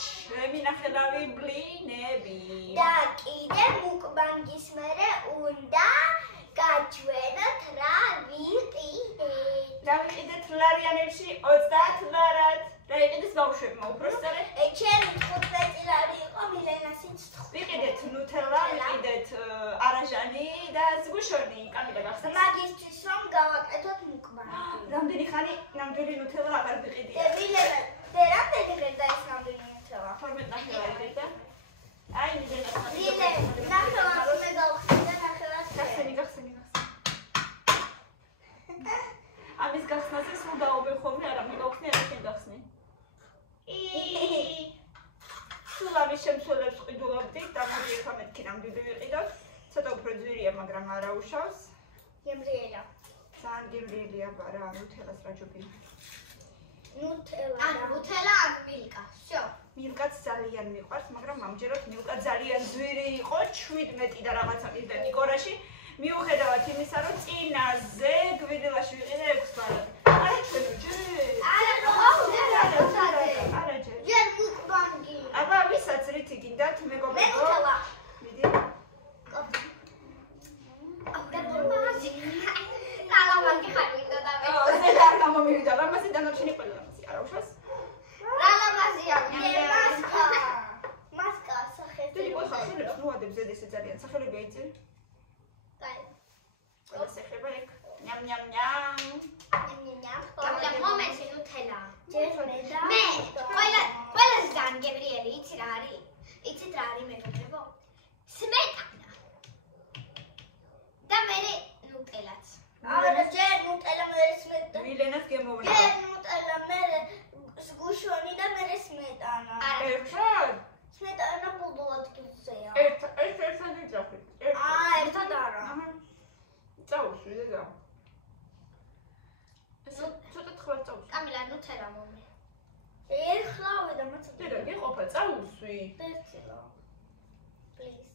ჩემი ნახელავი ბლინები. და კიდე მუკბანგის მერე უნდა გაჩვენოთ რა ვიყიდეთ. რა ვიყიდეთ ლარიანებში 30 ლარად. რა იყიდეს ბავშვებმა უფრო სწორედ? ჩემი 15 ლარი იყო მილენასიც 5. ვიყიდეთ ნუთელა, ვიყიდეთ არაჟანი და ზგუშონი. კამილა გახსენს? მაგისტრის რომ გავაკეთოთ მუკბანგი. რამდენი ხანი ნამდვილი ნუთელა აღარ ვიყიდია? და რამდენი ღერდა ის ნამდვილი ნუთელა? 12 ნახევარი ღერდა. აი მიზენა. ნახევარს მე გავხსნი და ნახევარს გახსენი. ამის გახსნაზე სულ დაობენ ხოლმე, არა მიგავხსნი, არა შენ გახსნი. სულ ამის შემცველებს ყიდულობდით და მოდი ეხლა მეთქი ნამდვილი ვიყიდოთ. ცოტა უფრო ძვირია, მაგრამ არა უშავს. გემრიელა. ძალიან გემრიელია, ბარა, ნუთელას რა ჯობია. ნუთელა ან მილკა. всё. მილკაც ძალიან მიყვარს, მაგრამ ამჯერად მილკა ძალიან ძვირი იყო, 17 და რაღაცა მივიდა ნიკორაში. მიუხედავად იმისა, რომ წინაზე გვირილაში ვიყიდე 6 ლარად. არა ჩვენო ჯერ. არა ჯერ. ჯერ მუკბანგი. აბა ვისაც რითი გინდათ მეგობრებო? მე ნუთელა. მიდი. რალამაზი ხარ ვიდა და მე. ზედა არ გამომივიდა, ლამაზი დანარჩენი ყველა ლამაზი. არა უშავს? რალამაზია. მასკა სახელი. დიდი ყოლა ხელებს ნუადებს ზედ ესე ძალიან სახელები აიწევ. Let's say Hebrew. Nyam nyam nyam. Καμιά მომენტში ნუთელა. მე ყველასგან გებრიელი იცი რა არის? იცით რა არის მეგობრებო? სმეტანა. და მე ნუტელაც. არა, ჯერ ნუტელა მე სმეტანა. მილენას გემოვნა. ჯერ ნუტელა მე ზგუშონი და მე სმეტანა. ერთად? სმეტანა ბუდულად გიზეა. ერთად იძახი. ერთად არა. წაუსვი და ცოტა თხლა წაუსვი. კამილა ნუთელა მომი. ეხლავე და მოცდა. და გიყოფა წაუსვი. დეცილო. Please.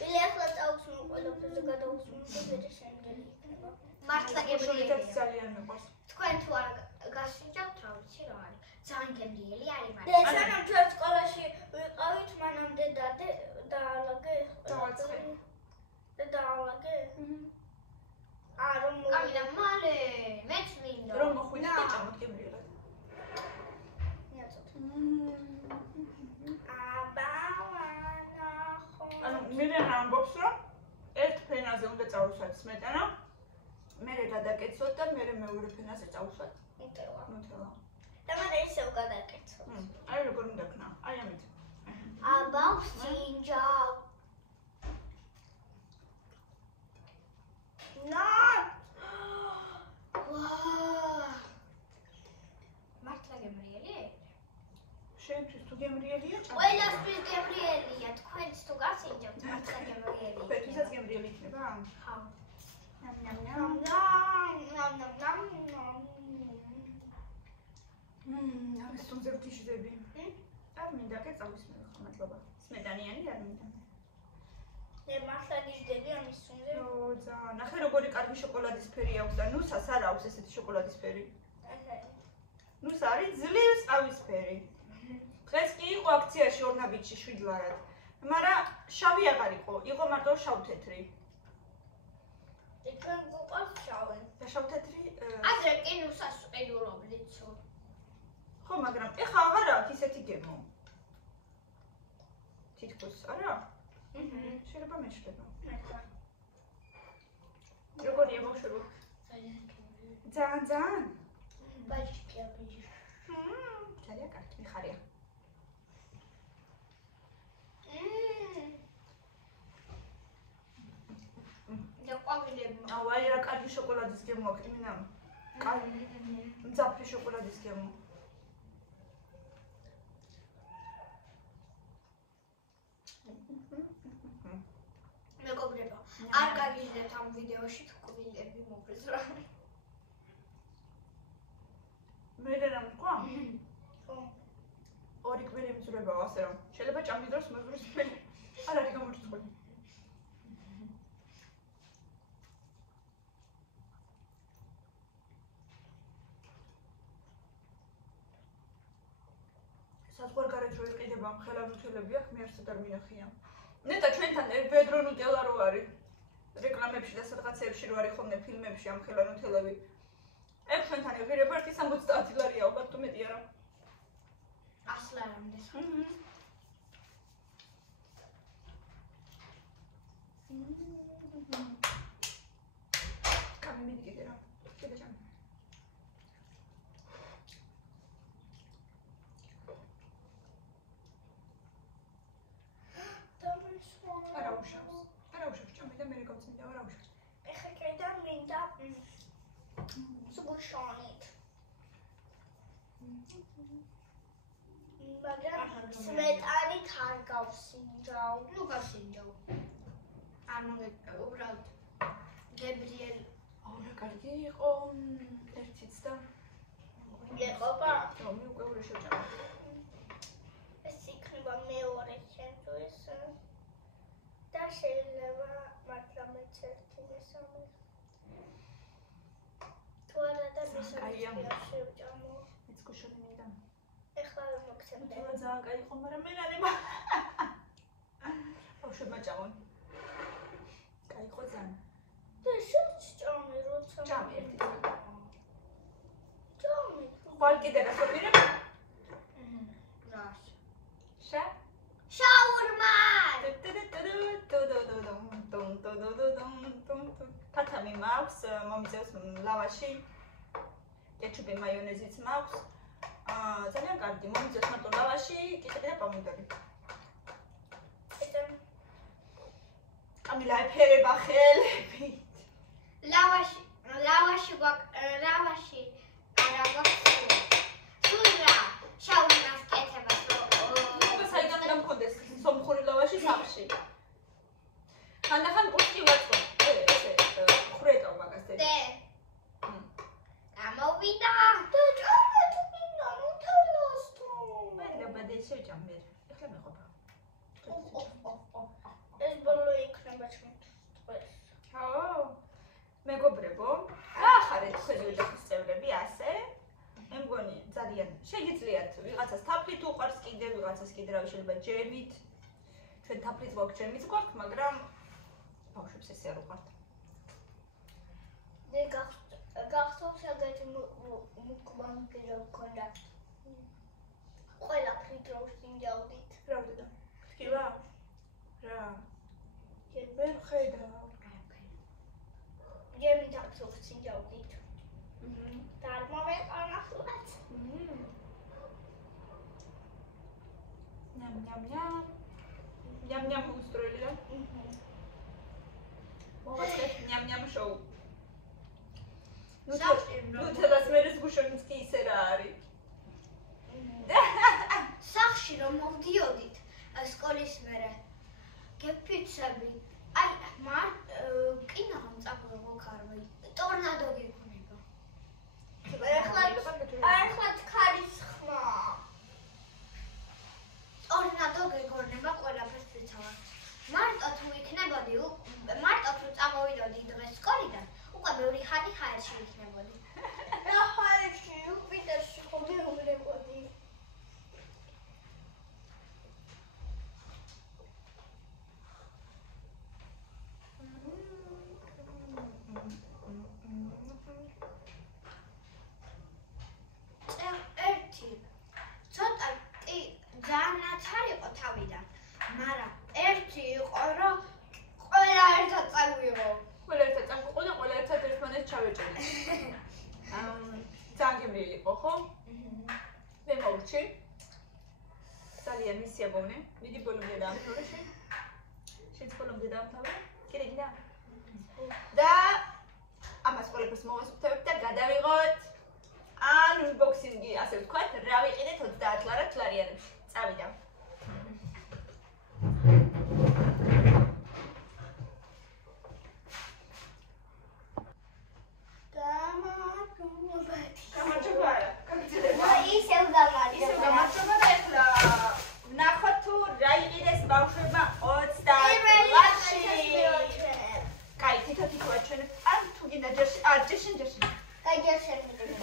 ვილი ახლა წაუსვი ყველაფერზე გადაუსვი და ვერი შემდგარი იქნება. მართლა გემრიელია. ძალიან მიყვარს. თქვენ თუ არ გასინჯავთ რა ვიცი რა არის. ძალიან გემრიელი არის მაგრამ. და სანამ ჩვენ სკოლაში ვიყავით მანამდე დაალაგე. დაალაგე. რომ კამილა მალე მეც მინდა. რომ მოხვიდე და ჭამოთ გემრიელად. ანუ მილენა ამბობს რომ ერთ ფენაზე უნდა წავუსვათ სმეტანა, მერე გადაკეცოთ და მერე მეორე ფენაზე წავუსვათ ნუტელა. და მერე ისევ გადაკეცოთ. აი როგორ უნდა ქნა, აი ამით. აბა ვსინჯავ. ნა! მართლა გემრიელია? შენთვის თუ გემრიელია? ყველასთვის გემრიელია, თქვენც თუ გასინჯავთ მართლა გემრიელია. თქვენთვისაც გემრიელი იქნება? ხო. ამის თუმზე ვთიშდები. არ მინდა კე წავისმე ხო მადლობა. სმეტანიანი არ მინდა. მართლა გიждები ამის თუმზე. ძალიან. ნახე როგორი კარგი შოკოლადის ფერი აქვს და ნუსას არ აქვს ესეთი შოკოლადის ფერი. ნუს არის ძლივს ყავის ფერი. დღეს კი იყო აქციაში ორნაბიტში 7 ლარად. მაგრამ შავი აღარ იყო, იყო მარტო შავ-თეთრი. თქვენ გუყავს შავი. და შავ-თეთრი ადრე კი ნუსას ყიდულობდით. ხო, მაგრამ ეხა აღარ აქვს ისეთი გემო. თითქოს არა? შეიძლება მეშლება. როგორია ბავშვებო? ძალიან. ბაჭკია ბიჭი. ძალიან კარგი, მიხარია. და ყვავილები. აი რა კარგი შოკოლადის გემო აქვს, იმინა. კარგი. მძაფრი შოკოლადის გემო. მეგობრებო, არ გაგიჟდეთ ამ ვიდეოში თკვილები მოგეძრა. მე რა თქვა? ორი კვირი მძვრებაა ასე რომ შეიძლება ჭამის დროს მოზვრის ფერი არ არის გამორჩეული. საზღვარგარეთ რო იყიდება ხელოვნურები აქ მე არსად არ მინახია. ნეტა ჩვენთან ბედრო ნუტელა რო არის. რეკლამებში და სადღაცებში რო არის ხოლმე ფილმებში ამ ხელოვნურები. ეგ ჩვენთან ეღირება 160 ლარია ალბათ თუ მეტი არა. 100 ლარამდე. კამი მიდგე რა. კიდე ჯამი. არა უშავს ჭამე და მე გავწმინდა არა უშავს. ეხა კიდე მინდა სუგუშონით. მაგრამ სმეტანით არ გავსინჯავ. ნუ გავსინჯავ. არ მოგეკ უბრალოდ გებრიელ რა კარგი იყო ერთიც და ეყობა მე უკვე ორი შევჭამე. ეს იქნება მეორე ჩემთვის და შეიძლება მაგრამ ერთი მესამე თუ არა და მესამე შევჭამო. მეც გუშინი მინდა. ეხლა მოგცემდა. ძალიან კაი იყო, მაგრამ მე ნანება. ბავშვებმა ჭამონ. კაი იყო ძალიან. და შენ ჭამე როცა ჭამე ერთი. ჭამე. ხვალ კიდე რა საპირებ? რას? შა? შაურმა. თათამი მაქვს, მომიწევს ლავაში. კეჩუპი მაიონეზიც მაქვს. ძალიან კარგი, მომიწევს მარტო ლავაში, კიტრი და პომიდორი. კამილა ეფერება ხელებით. ლავაში არა გვაქვს. სულრა შაურმას კეთებას რო. უკვე საიდან დამქონდეს სომხური ლავაში სამში. ხანდახან პუშკი ვაწყო. ესე ხრეტავ მაგას დე. გამოვიდა. და ჭამე თუ მინდა ნუტელასთან. მე ლებადე შევჭამე. ეხლა მეყოფა. ეს ბოლო იქნება ჩვენთვის. ხო. მეგობრებო, ახარეთ ხედავთ ოჯახის წევრები ასე. მე მგონი ძალიან შეგიძლიათ ვიღაცას თაფლით უყვარს კიდე, ვიღაცას კიდე რა შეიძლება ჯემით. ჩვენ თაფლით გვაქვს, ჯემით გვაქვს, მაგრამ ბავშვებს ესე არ უყვართ. და გახსოვს აგეთ მუკბანგი რო გქონდა. ყველაფრით რო ვსინჯავდით. რა ვდედა? ხკილა? რა? ვერ ხედავ. ჯემი დაგწოვ ვსინჯავდით. და არ მომეყანახლაც. ნამ ნამ ნამ. ნამ ნამ უსტრელია. მოვაწყეთ ნამ ნამ შოუ. ნუ თელას მერეს გუშონიც კი ისე რა არის. სახში რომ მოვდიოდით სკოლის მერე გეფიცები. აი კინომ წაგვიღო ქარვი. ტორნადო გექნება. ეხლა ქარის ხმა. ტორნადო გეგონება ყველაფერს ვიცავ. მარტო თუ იქნებოდი, მარტო თუ წამოვიდოდი დღეს სკოლიდან, უკვე ბევრი ხანი ჰაერში იქნებოდი. რა ჰაერში? უპიტერში ხო მეუბნებოდი. მაგრამ ერთი იყო რომ ყველა ერთად წავიღო. ყველა ერთად წავიღო და ყველა ერთად ერთმანეთს ჩავეჭერეთ. ძალიან გემრიელი იყო, ხო? მე მოვჭი. ძალიან მისიაბოვნე. მიდი ბოლომდე დაამთავრე შენ. შენც ბოლომდე დაამთავრე? კიდე გინდა? და ამას ყველაფერს მოვასუფთავებთ და გადავიღოთ unboxing-ი, ასე ვთქვათ, რა ვიყიდეთ 30 ლარიანებში. წავიდა. გამარჯობა. ისევ გამარჯობა და ეხლა ვნახოთ თუ რა იყიდეს ბავშვებმა 30 ლარში. კაი, თითო აჩვენებ. ან თუ გინდა ჯერში, ჯერში. კაი, ჯერში მიდები.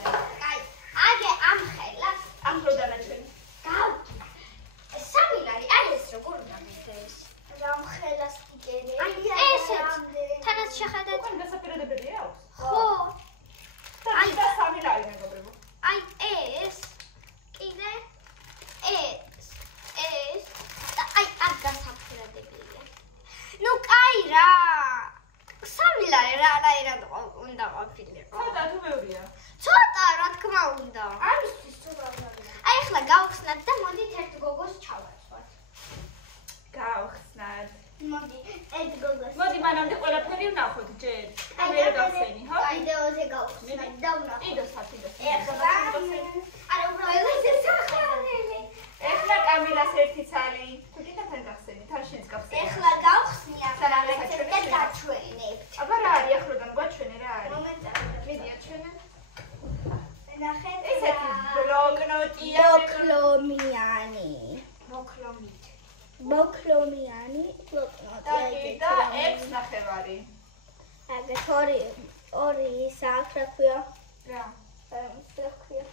კაი, აგე ამ ხელას ამ რო დანაჩვენი. გავკი. ეს ერთი ცალი. თუ კიდე თან გახსენით, თან შენს გახსენით. ეხლა გავხსნი ახლა რეცეპტი და დაჩვენებთ. აბა რა არის ახლოდან გვაჩვენე რა არის? მომენტად. მიდი აჩვენე. ნახეთ. ესეთი ბლოკნოტია. მოკლომიანი. მოკლომიანი ბლოკნოტი. და 6 ნახევარი. აგეთ ორი საათ რა ქვია? რა? რა ქვია?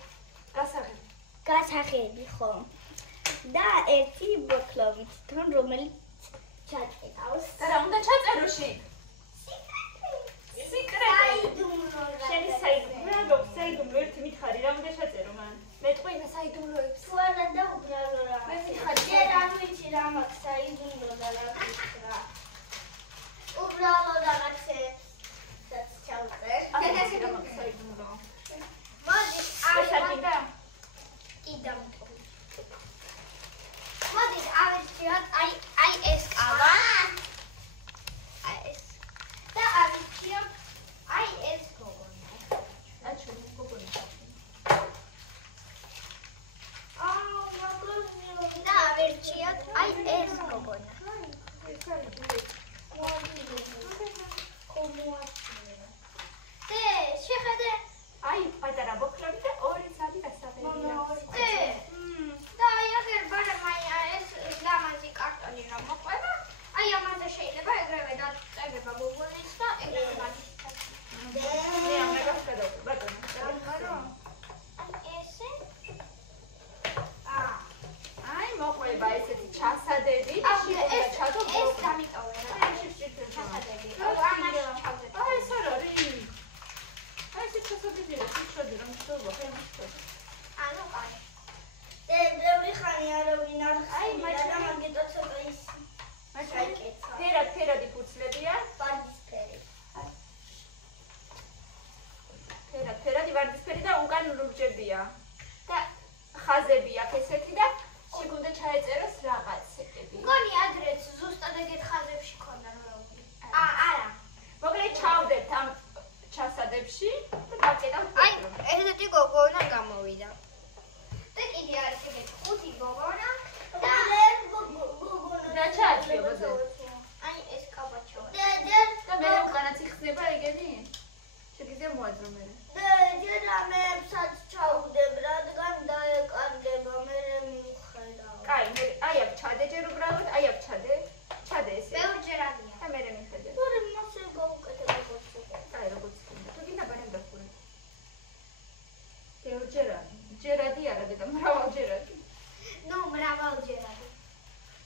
გასაღები ხო. და ერთი ბოკლოვით, თან რომელიც ჩაჭედავს. და რა უნდა ჩაწეროში? სიკრეტი. შენი საიდუმლო ერთი მითხარი, რა უნდა ჩაწერო მან? მეტყვი საიდუმლოებს. თუ არა და უბრალო რა. მე მითხარი. ჯერ არ ვიცი რა მაქვს საიდუმლო და რა ვიცი. უბრალო რაღაცებს ჩავწერ. ეს რა მაქვს საიდუმლო? მოდი, ესაკიდა? კიდევ მოდით ავირჩიოთ აი ეს კავა. აი ეს. და ავირჩიოთ აი ეს გოგონა. აჩვენე გოგონა. და ავირჩიოთ აი ეს გოგონა. და შეხედე აი პატარა ბოკლები და ორი ცალი გასაღებია. და აი აგერ ბარემაი ეს ლამაზი კარტონი რომ მოყვება. აი ამაზე შეიძლება ეგრევე დაწება გოგონის და ეგრევე გადასცეს. მე ამ რას გადავწყვეტ ბატონო. აი ესე. აი მოყვება ესეთი ჩასადები. ეს დამიტოვე რა. ჩასადები. ამაში ჩავდეთ. აი ეს არ არის. აი ეს ჩასადები რა შეიძლება რომ შევვა ხელმისწვდომი. ანუ კაი. ბევრი ხანი არავინ არ აი და მაგიტოცება ის. ფერადი ფურცლებია. ვარდისფერი. ფერადი ვარდისფერი და უკან ლურჯებია. და ხაზები აქვს ესეთი და შეგუნდა ჩაეწეროს რაღაცები. მგონი ადრეც ზუსტად ეგეთ ხაზებში ქონდა როგორი. არა. მოკლედ ჩავდებთ ამ ჩასადებში და დაკეტავთ. აი ესეთი გოგონა გამოვიდა. და კიდე არის ეგეთი 5 გოგონა და გოგონა და ჩააჩვია ბაზე. აი ეს კაბაჩო. და მე უკანაც იხსნება ეგენი? შეგიძლია მოაძრო მე. და ჯერ ამებსაც ჩავდებ, რადგან დაეკარგება, მე მივხედავ. კაი, აი აქ ჩადე ჯერ უბრალოდ, აი აქ ჩადე. ჩადე ესე. ბევრჯერ არიან. და მე მიხედე. თორე მასე გავუკეთე როგორც იყო. კაი, როგორც უნდა. თუ გინდა ბარემ დახურე. ჯერადი არა დედა, მრავალჯერადი. ნუ მრავალჯერადი.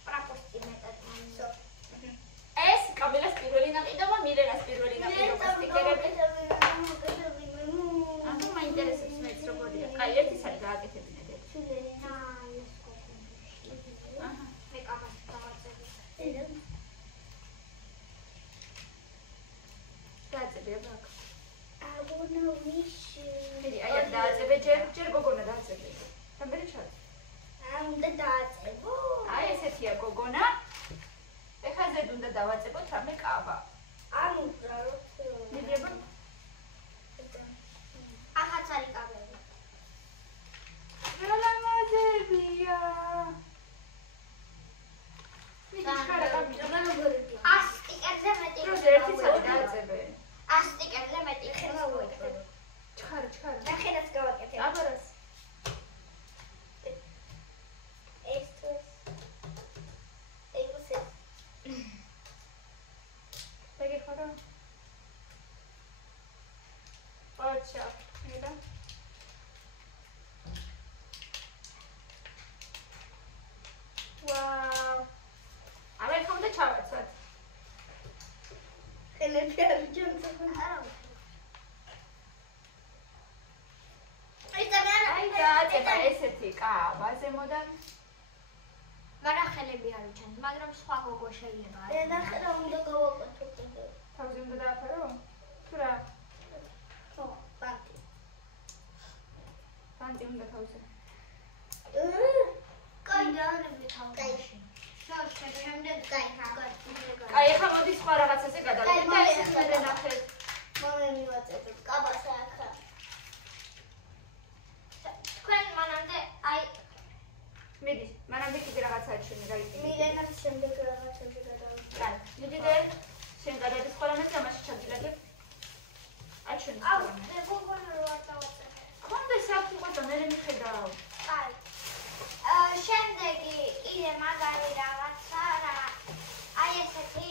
პრაპოსტი მეტად მომისო. ეს კაბელას პირველი ნაყიდობა, მილენას პირველი ნაყიდობა სტიკერები. ანუ მაინტერესებს მეც როგორია. კაი, ერთი სარი გააკეთებინეთ ერთ. მე კაბას დავაწევი. დააწებია ბაკ. აგონა ვიში. დიდი, აი აქ დააწებე ჯერ გოგონა დააწებე. და მე ჩად. უნდა დააწებო. აი ესეთია გოგონა. ეხლა ზედ უნდა დავაწებოთ რამე კავა. ანუ უბრალოდ მიდიება. ახაც არის კაბელი. რა ლამაზებია. მიდი ჩქარა კაბი. ასტიკერზე მეტი. რო ერთი ცალი დააწებე. ასტიკერზე მეტი ხება უეკეთებ. ჩქარა. ნახეთაც გავაკეთებ. აბარას. ეს თუ ეს. ეგუს. ეგე ხარა. აჩა, მიდა. ვაუ. აბა ხომ და ჩავაცვათ. ხელები არ ჯამწა. არა. აი დააწება ესეთი კავა ზემოდან. მაგრამ ხელები არ ჩანს, მაგრამ სხვა გოგო შეიძლება. ნახე რა უნდა გავაკეთო კიდე. თავზე უნდა დააფარო? თუ რა? ხო, პანტი. პანტი უნდა თავზე. კაი, დაანებდი თავში. შემდეგ გაიქა. კაი, ახლა მოდი სხვა რაღაცაზე გადავიდეთ და ეს მე ნახეთ. მომე მივაწევთ კაბას ახლა. თქვენ მანამდე აი მიდი, მანამდე კიდე რაღაცა აჩვენე, რა იტყვი. მილენას შემდეგ რაღაცები გადავიდე. კაი, მიდი და შენ გადადის ხოლმე და მაშინ ჩაგილაგებ. აჩვენე ხოლმე. მე გოგონა რო არ დავაწერე. კონდეს აქვს იყო და მე მიხედავ. კაი. შემდეგი კიდე მაგარი რაღაცა რა. აი ესეთი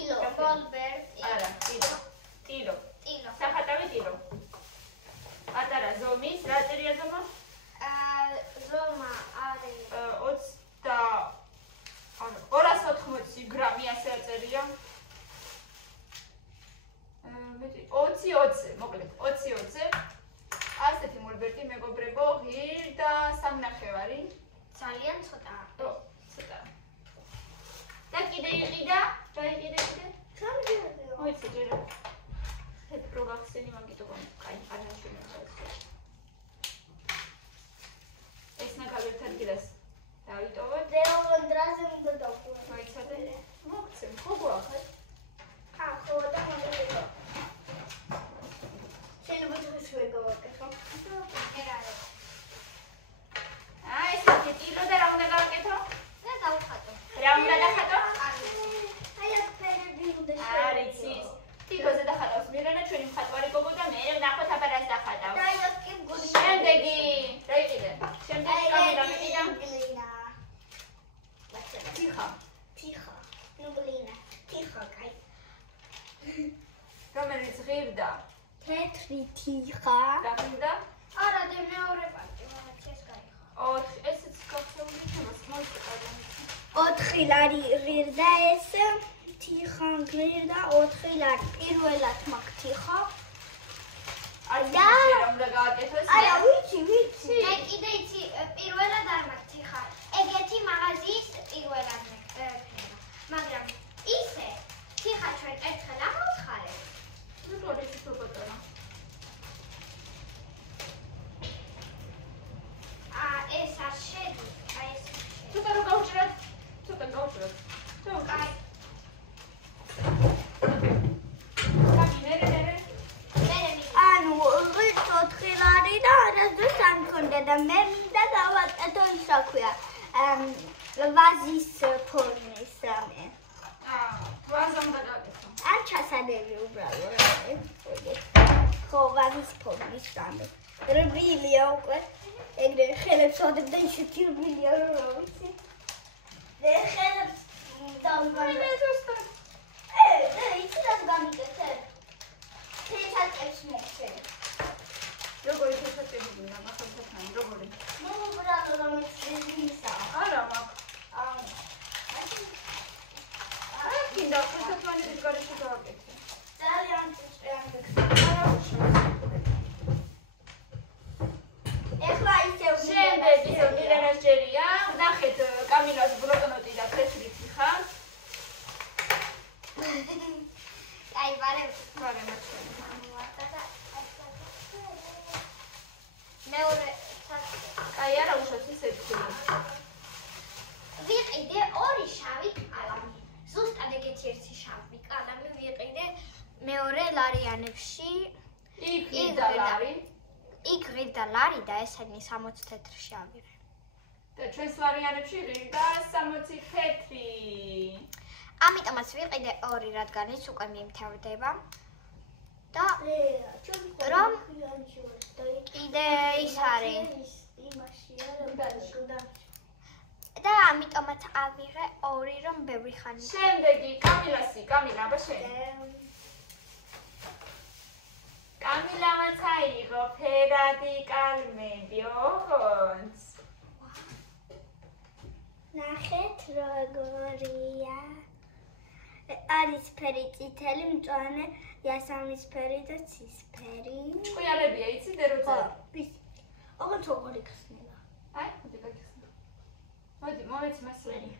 ილო, ბოლბერტ. არა, ტილო. სახატავი ტილო. პატარა ზომის, რა წერია ზომა? ზომა არის 280 გრამი ასე აწერია. მეტი 20, მოკლედ 20. ასეთი მოლბერტი მეგობრებო, ღირდა 3.5. ძალიან ცოტაა. ცოტა. და კიდე იყიდა? რა იყიდა კიდე? სამჯერადია. მოიცი ჯერა. ეს პროგრამსენი მაგიტო კაი არაშენ ახალს. ეს ნაკლებად ადგილას დავიტოვოთ. დეონდრაზე უნდა დავყურო. მოიცადე. მოგცემ, ხო გვახარ? ხო და მომიდო. შენ ბუჯის ვეგავაკეთო. ეგარე. აი ესეთი ტილო და რა უნდა გავაკეთო? და დავხატო. რა უნდა დახატო? აი ეს ფერები უნდა არიცი. ტილოზე დახატავს მირენა ჩვენი მხატვარი გოგო და მე ნახოთ აბა რას დახატავს. და ეს კი გული. შემდეგი, რა იყიდე? შემდეგი კამერა მიყიდა. თიხა. ნუ ბლინა. თიხა, კაი. რომელიც ღირდა. თეთრი თიხა. რა ღირდა? არა, და მეორე პარტი, მაგრამ ეს გაიხა. ესეც გახსოვდი ჩემს მოიწადა. 4 ლარი ღირდა ეს თიხა ღირდა 4 ლარი. პირველად მაგ თიხა. აი და რა უნდა გააკეთოს? აი, ვიცი. მე კიდე იცი, პირველად არ მაგ თიხა. ეგეთი მაღაზიის პირველად მექნება. მაგრამ ისე თიხა ჩვენ ერთხელ აღმოცხარეთ. ნუ ტოლეთი ფოტოა. ეს არ შედი. აი ეს. ცოტა რო გავჭრათ. კაი. ანუ 4 ლარი და არასდროს არ მქონდა და მე მინდა დავაკეთო ის რა ქვია. ვაზის ფორმის რამე. ვაზა უნდა გააკეთო. არ ჩასადები უბრალოდ. ხო, ვაზის ფორმის რამე. რბილია უკვე. ეგრე ხელებს ვადებ და ისეთი რბილია რომ რა ვიცი. მე ხელებს დავგანე. იცი რას გამიკეთე? თეთრებს მოგცე. როგორი თეთრები გინდა ახალთან როგორი? ნუ უბრალოდ რომელიც ძინისა. არა მაგ. გინდა თეთრების გარეშე გავაკეთე. ძალიან ჭრიან ეხლა ისევ შემდეგი მილენას ჯერია. ნახეთ კამილას ბლოკნოტი და თეთრი თიხა. აი ვარე მეორე აი არა უშოთ ისეთი. ვიყიდე 2 შავი კალამი. ზუსტად ეგეთი ერთი შავი კალამი ვიყიდე მეორე ლარიანებში. იქ ღირდა ლარი. იქ ღირდა ლარი და ესენი 60 თეთრი შავი. და ჩვენს ლარიანებში ღირდა 60 თეთრი. ამიტომაც ვიყიდე 2 რადგან ის უკვე მიმთავრდება. და რომ კიდე ის არის. და ამიტომაც ავიღე 2 რომ ბევრი ხანი. შემდეგი კამილა აბა შენ. კამილამაც აიღო ფერადი კალმები, ოღონდ. ნახეთ როგორია. არის ფერი წითელი, მწვანე, იასამნისფერი და ცისფერი. ჭკვიალებია, იცით როცა? ოღონდ როგორი ხსნება. აი, მოდი გაგიხსნა. მოდი, მოვეცი მასლენი.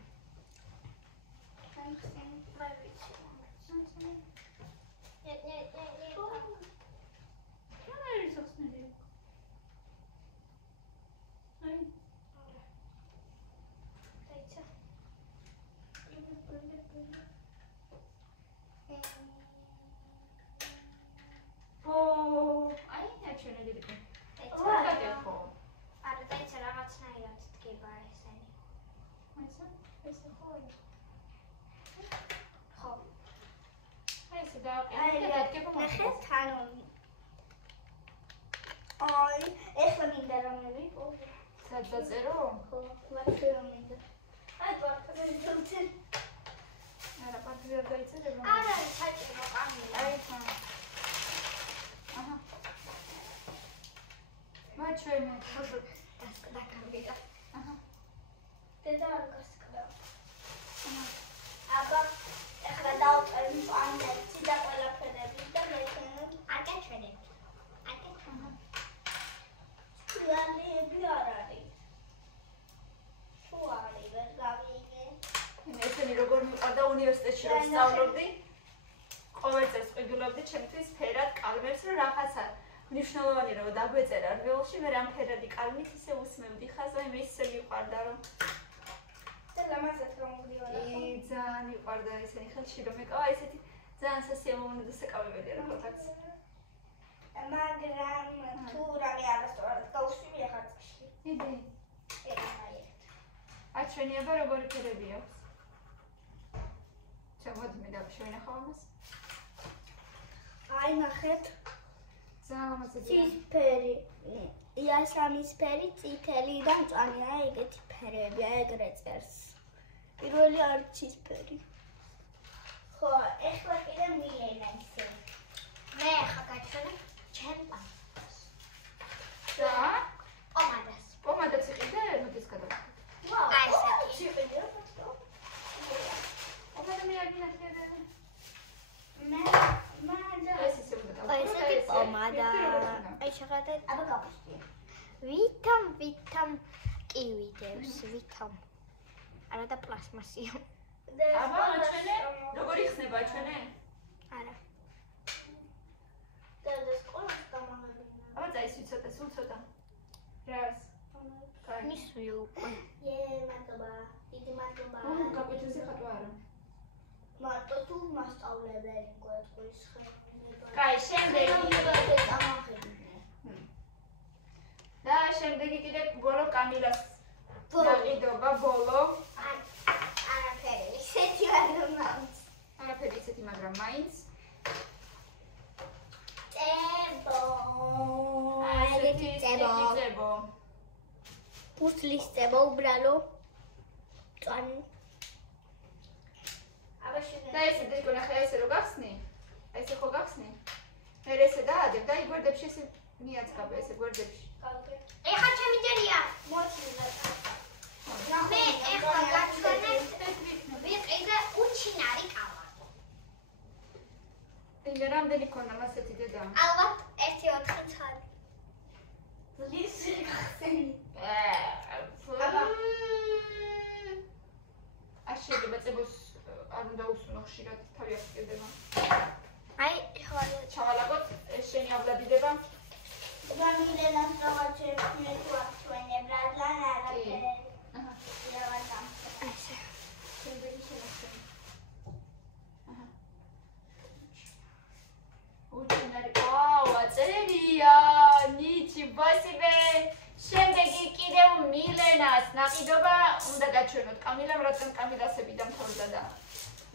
აი, აჩვენე დიდი. ესე ხო? ხო. აი ესე დააყენე და დადგება ნახე თანო. აი, ეხლა მინდა რომ მივიყო. სად დაწერო? ხო, მაშინ რომ მინდა. აი, პარტზე მიწევ. არა, პარტზე არ დაიწერება. არა, საჭირო ყამია. აი თან. აჰა. მაჩვენე. დასკდა გამიგა. აჰა. დედა არ გასკდა. აბა, ეხლა დავწერე პანელში და ყველაფერები და მეცნიერები არ გაჩვენებ. არ გაჩვენებ. ლალები არ არის. თუ არის, ვერ გავიგე. ესენი როგორ მიყვარდა უნივერსიტეტში რომ სწავლობდი. ყოველ წელს ყიდულობდი ჩემთვის ფერად კალმებს, რომ რაღაცა მნიშვნელოვანი რომ დაგვეწერა რველში, მე რამ ფერადი კალმით ისე უსმევდი ხაზი, მე ისე მიყვარდა რომ და ლამაზად გამოგდიოდა. ძალიან მიყვარდა ესენი ხელში რომ ეკავა ესეთი ძალიან სასიამოვნო და საკავებელია რაღაცაც. მაგრამ თუ რამე არასწორად გავშვი ახალში. იდი. აჩვენიება როგორი ფერები აქვს. ჩამოდი მე დავშევინახავ ამას. აი ნახეთ. ძალიან ლამაზია. ცისფერი, იასამისფერი, წითელი და მწვანეა ეგეთი ფერებია, ეგრე წერს. პირველი არის ცისფერი. ხო, ეხლა კიდე მილენა ისე. მე ახლა გაჩვენებ ჩემპანს. და? პომადას. პომადაც იყიდე, მოდის გადავხატე. აი ესეთი. შეყიდე რა. ოპერა მე არ გინახია. მე ეს ისე უნდა დავხატო. აი ესეთი პომადა. აი შეხედე. აბა გავხსნი. ვითამ კივიდებს, ვითამ. არა და პლასმასია. აბა აჩვენე, როგორი ხსნება აჩვენე? არა. და სკოლას გამაგებინა. აბა წაისი ცოტა, სულ ცოტა. რას? კაი. მისვი უკვე. მადლობა. დიდი მადლობა. კაპიტულზე ხატვა არა. მარტო თუ მასწავლებელი გვეტყვის ხელმძღვანელი. კაი, შემდეგი. ამახებინე. და შემდეგი კიდე ბოლო კამილას დაყიდობა ბოლო. არაფერი, ისეთი მაგრამ მაინც. არაფერი ისეთი, მაგრამ მაინც. წერბო. ესეთი წერბო. უსლის წერბო უბრალო. წანი. და ესე დეკო ნახე ესე რო გახსნი? აი ესე ხო გახსნი? მე ესე დაადებ და იგვერდებში ესე მიაწყაბე ესე გვერდებში. ეხა ჩემი ჯერია. მოდი და. მე ეხლა გაჩვენებ ვიყიდე უჩინარი კავა. დინე რამდენი ქონდა მასეთი დედა? ალბათ 1-4 ცალი. ლისი გახსენი. არ შეიძლება წებოს არ უნდა უსუნო ხშირად თავი აფიკდება. აი, ეხლა ჩავალაგოთ ეს შენი ავლადიდება. გამილენას რაღაცები თუ აქვენებ რადგან არაფერი. აჰა. იავადამ. ესე. შემდეგი შემახსენ. აჰა. უჩინარი. ვაუ, აწერია. ნიჩი, ბოსიბე. შემდეგი კიდევ მილენას ნაყიდობა უნდა გაჩვენოთ. კამილამ რადგან კამილასები დამთავრდა და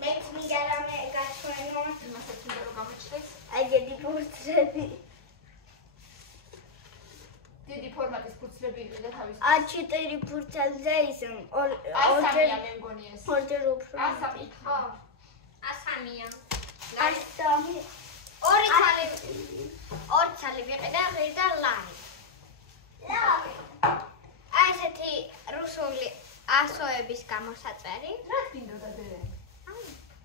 მეც მინდა რამე გაჩვენო. იმასაც უნდა რომ გამოჩნდეს. აი დიდი პორტრეტი. დიდი ფორმატის ფურცლები იყიდა თავის. A4 ფურცელზე ის ასამია მე მგონი ეს. ორჯერ უფრო. ასამი. ხო. ასამია. ასამი. ორი ცალი ვიყიდა ღი და ლარი. ლარი. აი ესეთი რუსული ასოების გამოსაწერი. რა გინდოდა დე?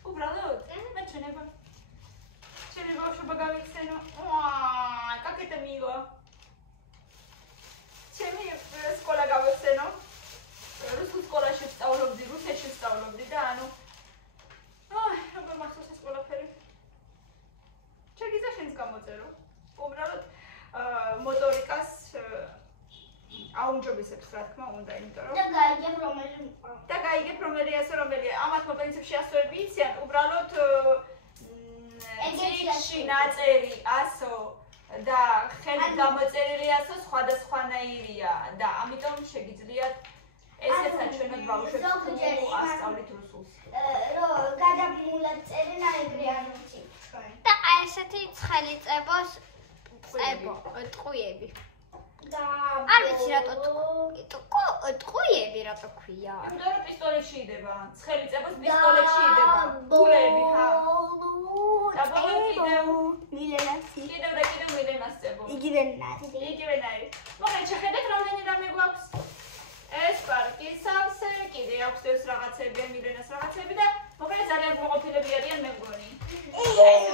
უბრალოდ მე ჩვენება. ჩემი ბავშვობა გავიხსენო. აა, კაკეტა მიიღო. ჩემი სკოლა გავიხსენო. რუსულ სკოლაში ვსწავლობდი, რუსეთში ვსწავლობდი და ანუ როგორ მახსოვს ეს ყველაფერი? შეგიძლია შენს გამოწერო. უბრალოდ მოტორიკას აუმჯობესებს, რა თქმა უნდა, იმიტომ რომ და გაიგებ რომელი ასო რომელია. ამათმა პრინციპში ასოები იციან, უბრალოდ ეგეთი ნაწერი ასო და ხელით გამოწერილი ასო სხვადასხვანაირია და ამიტომ შეგიძლიათ ესეცა ჩვენად ბავშვებს ასწავლით რუსულს. რომ გადაბმულად წერენ აიგრი არ ვიცი ჩვენ. და აი ესეთი ცხელი წებოს ტყუიები. და არ ვიცი რატო ტყუიები რატო ქვია. იმიტომ რომ პისტოლეტში იდება. ცხელი წებოს პისტოლეტში იდება. გულები ხა. და ბოლო კიდევ მილენასი. კიდევ და კიდევ მილენას წებო. იგივენაირი. მოკლედ შეხედეთ რამდენი რამე გვაქვს. ეს პარკი სავსე, კიდე აქვს ეს რაღაცები, მილენას რაღაცები და მოკლედ ძალიან მოყოფილები არიან მე მგონი.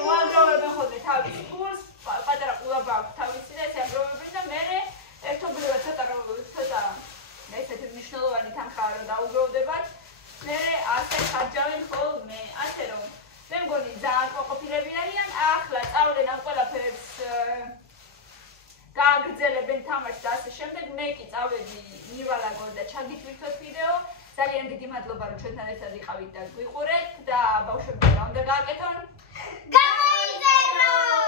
უამრავებენ ხოლმე თავის გულს, პატარა ყურაბა აქვს თავისი და ეს ამბობენ და მე ერთობლივად ცოტა ესეთი მნიშვნელოვანი თანხაა რომ დაუგროვდებათ. მე ასე ხარჯავენ ხოლმე, ასე რომ მე მგონი ძალიან მოყოფილები არიან. ახლა წავლენ ამ ყველაფერს გააგრძელებენ თამაშს და ასე შემდეგ. მე კი წავედი მივალაგო და ჩაგიტვირთოთ ვიდეო. ძალიან დიდი მადლობა რომ ჩვენთან ერთად იყავით და გვიყურეთ და ბავშვებმა რა უნდა გააკეთონ? გამოიწეროთ!